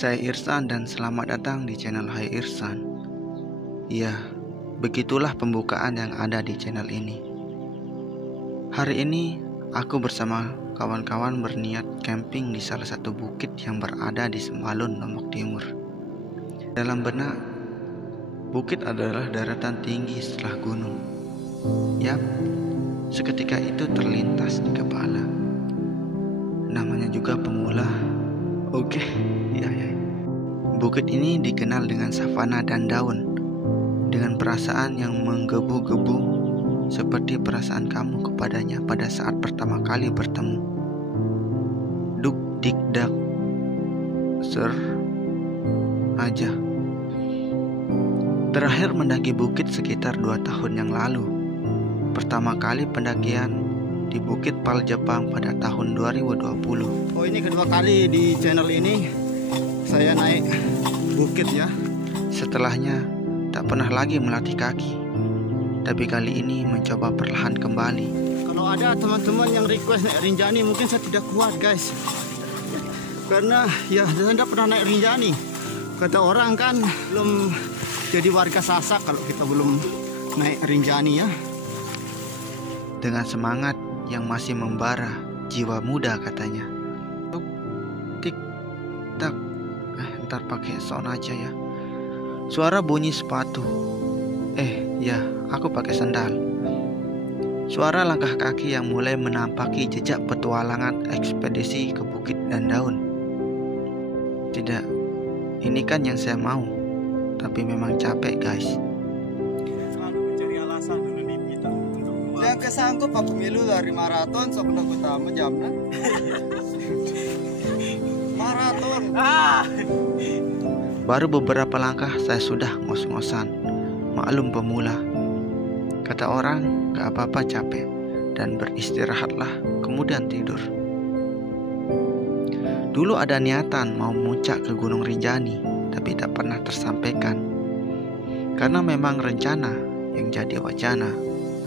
Saya Irsan dan selamat datang di channel Hai Irsan. Ya, begitulah pembukaan yang ada di channel ini. Hari ini aku bersama kawan-kawan berniat camping di salah satu bukit yang berada di Sembalun, Lombok Timur. Dalam benak, bukit adalah daratan tinggi setelah gunung. Yap, seketika itu terlintas di kepala. Namanya juga pemula. Oke, ya. Bukit ini dikenal dengan savana dan daun, dengan perasaan yang menggebu-gebu seperti perasaan kamu kepadanya pada saat pertama kali bertemu. Duk dik dak, ser aja. Terakhir mendaki bukit sekitar 2 tahun yang lalu. Pertama kali pendakian di Bukit Paljepang pada tahun 2020. Oh, ini kedua kali di channel ini saya naik bukit ya. Setelahnya tak pernah lagi melatih kaki, tapi kali ini mencoba perlahan kembali. Kalau ada teman-teman yang request naik Rinjani, mungkin saya tidak kuat guys, karena ya saya tidak pernah naik Rinjani. Kata orang kan belum jadi warga Sasak kalau kita belum naik Rinjani ya. Dengan semangat yang masih membara, jiwa muda katanya. Tik tak, ntar pakai sound aja ya. Suara bunyi sepatu. Ya, aku pakai sandal. Suara langkah kaki yang mulai menampaki jejak petualangan ekspedisi ke bukit dan daun. Tidak, ini kan yang saya mau, tapi memang capek guys. Selalu mencari alasan dulu nih kita untuk keluar. Saya kesanggup aku milu dari maraton sebelum utama jamnya. Maraton. Baru beberapa langkah saya sudah ngos-ngosan. Maklum pemula. Kata orang, gak apa-apa capek dan beristirahatlah, kemudian tidur. Dulu ada niatan mau muncak ke Gunung Rinjani, tapi tak pernah tersampaikan. Karena memang rencana yang jadi wacana.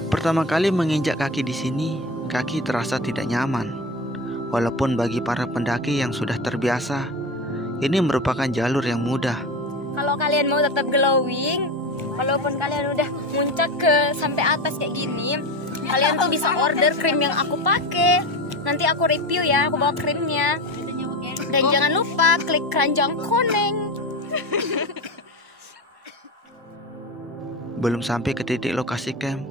Pertama kali menginjak kaki di sini, kaki terasa tidak nyaman. Walaupun bagi para pendaki yang sudah terbiasa, ini merupakan jalur yang mudah. Kalau kalian mau tetap glowing, walaupun kalian udah muncak ke sampai atas kayak gini, kalian tuh bisa order krim yang aku pakai. Nanti aku review ya, aku bawa krimnya. Dan jangan lupa klik keranjang koneng. Belum sampai ke titik lokasi camp,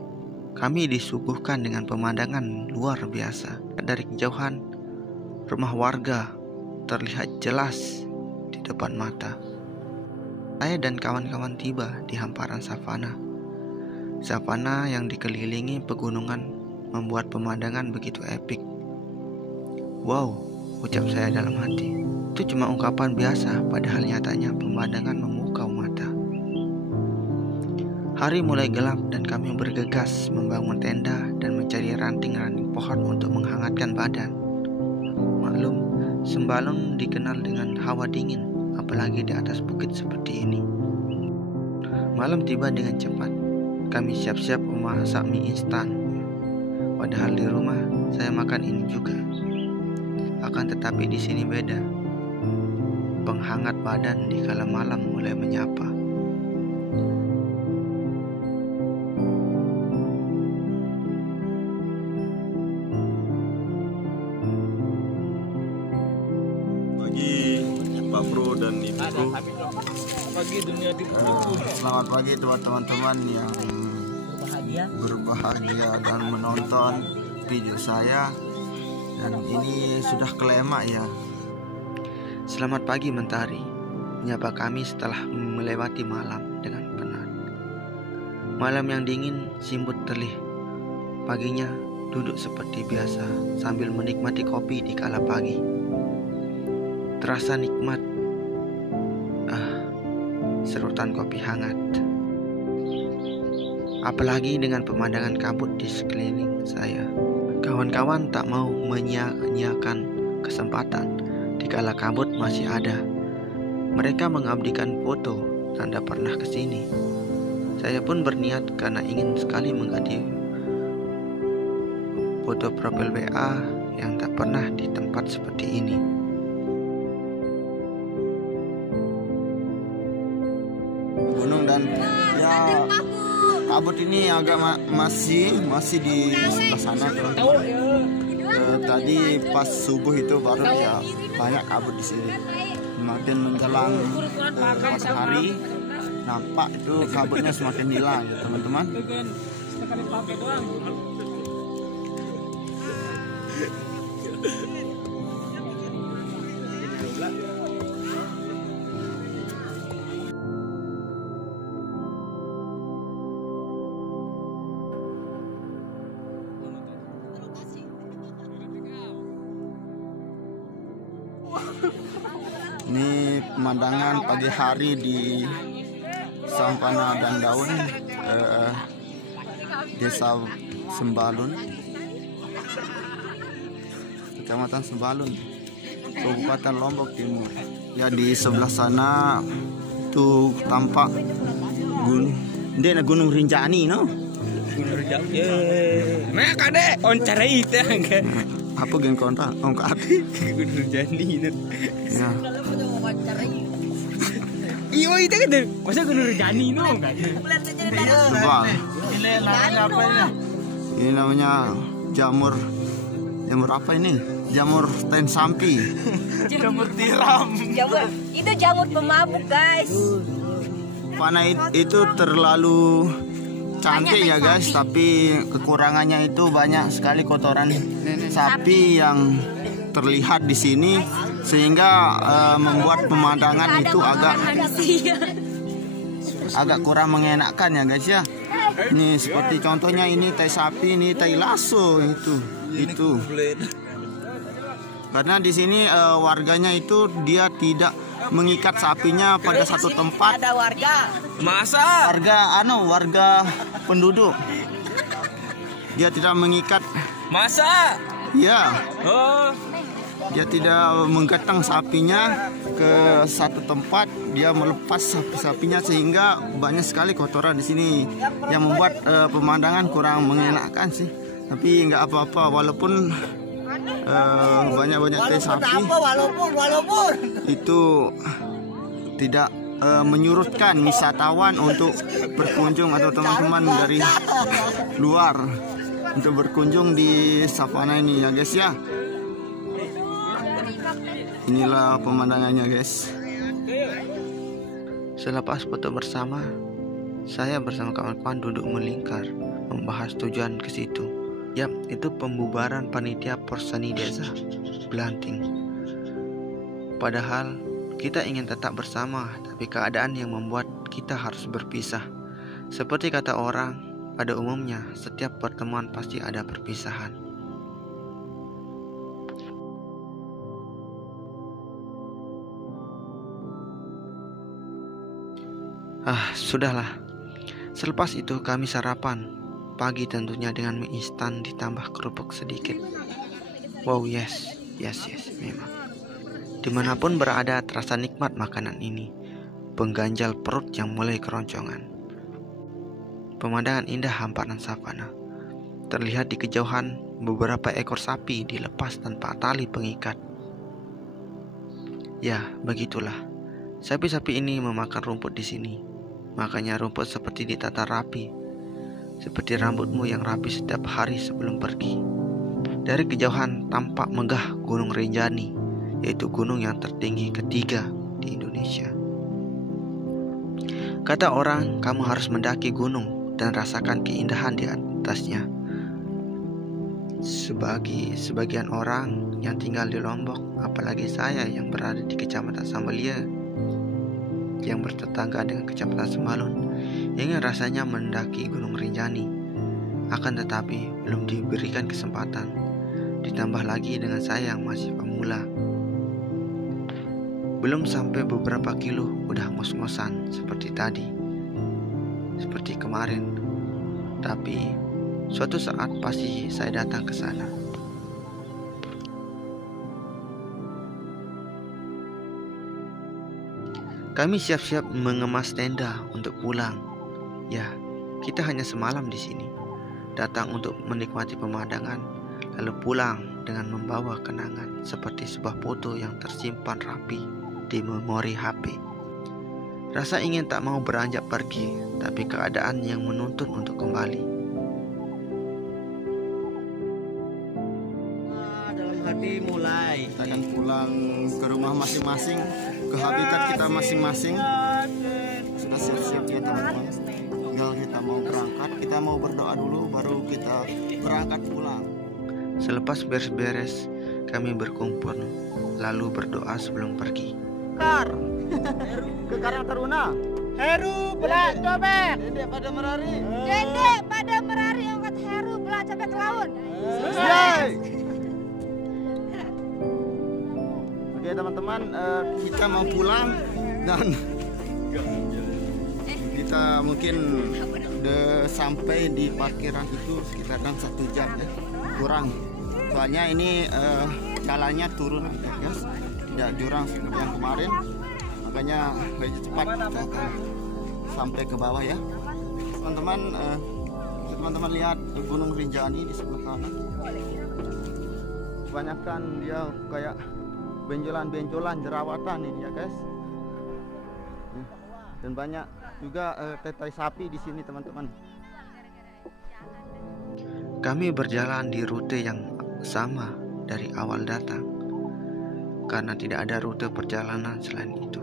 kami disuguhkan dengan pemandangan luar biasa. Dari kejauhan, rumah warga terlihat jelas di depan mata. Saya dan kawan-kawan tiba di hamparan savana. Savana yang dikelilingi pegunungan membuat pemandangan begitu epik. Wow, ucap saya dalam hati. Itu cuma ungkapan biasa, padahal nyatanya pemandangan memukau mata. Hari mulai gelap dan kami bergegas membangun tenda dan mencari ranting-ranting pohon untuk menghangatkan badan. Maklum, Sembalun dikenal dengan hawa dingin, apalagi di atas bukit seperti ini. Malam tiba dengan cepat. Kami siap-siap memasak mie instan. Padahal di rumah saya makan ini juga. Akan tetapi di sini beda. Penghangat badan di kala malam mulai menyapa. Pak Bro dan Ibu. Pagi dunia Selamat pagi buat teman-teman yang berbahagia dan menonton video saya. Dan ini sudah kelema ya. Selamat pagi mentari, menyapa kami setelah melewati malam dengan penat. Malam yang dingin simbut telih. Paginya duduk seperti biasa sambil menikmati kopi di kala pagi. Terasa nikmat. Serutan kopi hangat. Apalagi dengan pemandangan kabut di sekeliling saya. Kawan-kawan tak mau menyia-nyiakan kesempatan dikala kabut masih ada. Mereka mengabdikan foto tanda pernah kesini. Saya pun berniat karena ingin sekali mengganti foto profil WA yang tak pernah di tempat seperti ini. dan ya kabut ini agak masih di sebelah sana teman-teman. Tadi pas subuh itu baru ya banyak kabut di sini. Semakin menjelang matahari nampak itu kabutnya semakin hilang ya teman-teman. Ini pemandangan pagi hari di Sampana dan Daun, Desa Sembalun, Kecamatan Sembalun, Kabupaten Lombok Timur. Ya di sebelah sana tuh tampak Gunung Rinjani, no? Gunung Rinjani. Nah, kade oncara itu enggak. Apa gen kontra? Ongkat. Gunung Rinjani. Ya. Iyo itu kan, masa Gunung Rinjani no kan? Coba. Ini namanya apa ini? Ini namanya jamur apa ini? Jamur ten sampi. Jamur tiram. Itu jamur pemabuk, guys. Pana itu terlalu cantik ya guys, tapi kekurangannya itu banyak sekali kotoran sapi yang terlihat di sini sehingga membuat pemandangan itu agak kurang mengenakkan ya guys ya. Ini seperti contohnya ini tai sapi, ini tai lasso itu. Karena di sini warganya itu dia tidak mengikat sapinya pada satu tempat. Ada warga. Masa? Warga penduduk. Dia tidak mengikat. Masa? Ya. Oh. Dia tidak menggatang sapinya ke satu tempat. Dia melepas sapi-sapinya sehingga banyak sekali kotoran di sini yang membuat pemandangan kurang mengenakkan sih. Tapi nggak apa-apa walaupun banyak-banyak tai sapi walaupun itu tidak menyurutkan wisatawan untuk berkunjung atau teman-teman dari luar untuk berkunjung di savana ini ya guys ya. Inilah pemandangannya guys. Selepas foto bersama, saya bersama kawan-kawan duduk melingkar membahas tujuan ke situ. Yap, itu pembubaran panitia Porseni Desa Belanting. Padahal kita ingin tetap bersama, tapi keadaan yang membuat kita harus berpisah. Seperti kata orang, pada umumnya setiap pertemuan pasti ada perpisahan. Sudahlah. Selepas itu kami sarapan pagi tentunya dengan mie instan ditambah kerupuk sedikit. Wow, yes, memang. Dimanapun berada terasa nikmat makanan ini, pengganjal perut yang mulai keroncongan. Pemandangan indah hamparan savana. Terlihat di kejauhan beberapa ekor sapi dilepas tanpa tali pengikat. Ya, begitulah. Sapi-sapi ini memakan rumput di sini. Makanya rumput seperti ditata rapi, seperti rambutmu yang rapi setiap hari sebelum pergi. Dari kejauhan tampak megah Gunung Rinjani, yaitu gunung yang tertinggi ketiga di Indonesia. Kata orang, kamu harus mendaki gunung dan rasakan keindahan di atasnya. Sebagian orang yang tinggal di Lombok, apalagi saya yang berada di Kecamatan Sambalia yang bertetangga dengan Kecamatan Sembalun, ingin rasanya mendaki Gunung Rinjani. Akan tetapi belum diberikan kesempatan. Ditambah lagi dengan saya yang masih pemula. Belum sampai beberapa kilo udah ngos-ngosan seperti tadi, seperti kemarin. Tapi suatu saat pasti saya datang ke sana. Kami siap-siap mengemas tenda untuk pulang. Ya, kita hanya semalam di sini. Datang untuk menikmati pemandangan, lalu pulang dengan membawa kenangan seperti sebuah foto yang tersimpan rapi di memori HP. Rasa ingin tak mau beranjak pergi, tapi keadaan yang menuntut untuk kembali. Dalam hati mulai kita akan pulang ke rumah masing-masing, ke habitat kita masing-masing. Sudah siap-siap ya teman-teman. Tinggal kita mau berangkat, kita mau berdoa dulu baru kita berangkat pulang. Selepas beres-beres, kami berkumpul, lalu berdoa sebelum pergi. Ke Karang Taruna. Heru belah cobek. Dedek pada merari. Dedek pada merari angkat heru belah cobek laun. Yeay. Oke teman-teman, kita mau pulang dan kita mungkin udah sampai di parkiran itu sekitar 1 jam ya, kurang. Soalnya ini jalannya turun ya guys, tidak jurang seperti yang kemarin, makanya lebih cepat kita akan sampai ke bawah ya teman-teman. Teman-teman lihat Gunung Rinjani di sebelah kanan, kebanyakan dia kayak benjolan-benjolan jerawatan ini ya guys, dan banyak juga tetai sapi di sini teman-teman. Kami berjalan di rute yang sama dari awal datang, karena tidak ada rute perjalanan selain itu.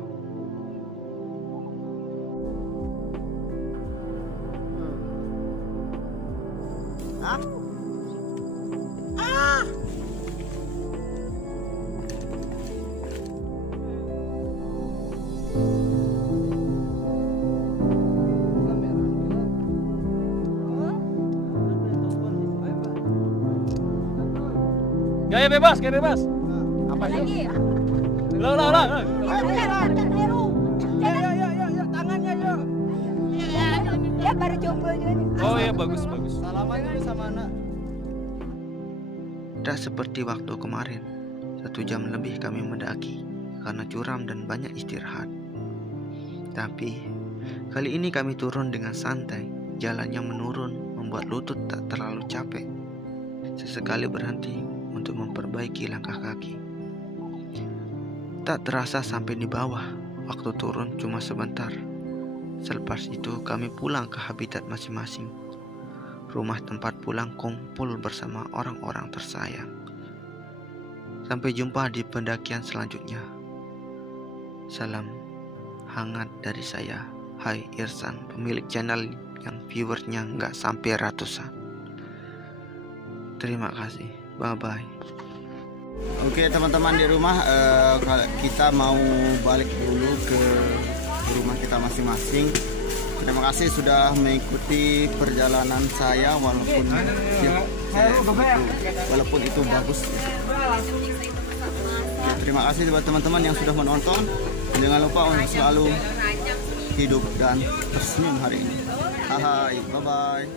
Gaya bebas, gaya bebas. Apa sih? Lo. Tangannya yuk. Ya baru jomblo juga nih. Oh iya, bagus. Salaman dulu sama anak. Tak seperti waktu kemarin, 1 jam lebih kami mendaki karena curam dan banyak istirahat. Tapi kali ini kami turun dengan santai. Jalannya menurun membuat lutut tak terlalu capek. Sesekali berhenti untuk memperbaiki langkah kaki. Tak terasa sampai di bawah. Waktu turun cuma sebentar. Selepas itu kami pulang ke habitat masing-masing. Rumah tempat pulang kumpul bersama orang-orang tersayang. Sampai jumpa di pendakian selanjutnya. Salam hangat dari saya, Hai Irsan, pemilik channel yang viewersnya nggak sampai ratusan. Terima kasih, bye-bye. Oke teman-teman di rumah, kita mau balik dulu ke rumah kita masing-masing. Terima kasih sudah mengikuti perjalanan saya walaupun itu bagus. Ya, terima kasih buat teman-teman yang sudah menonton. Jangan lupa untuk selalu hidup dan tersenyum hari ini. Hai, bye bye.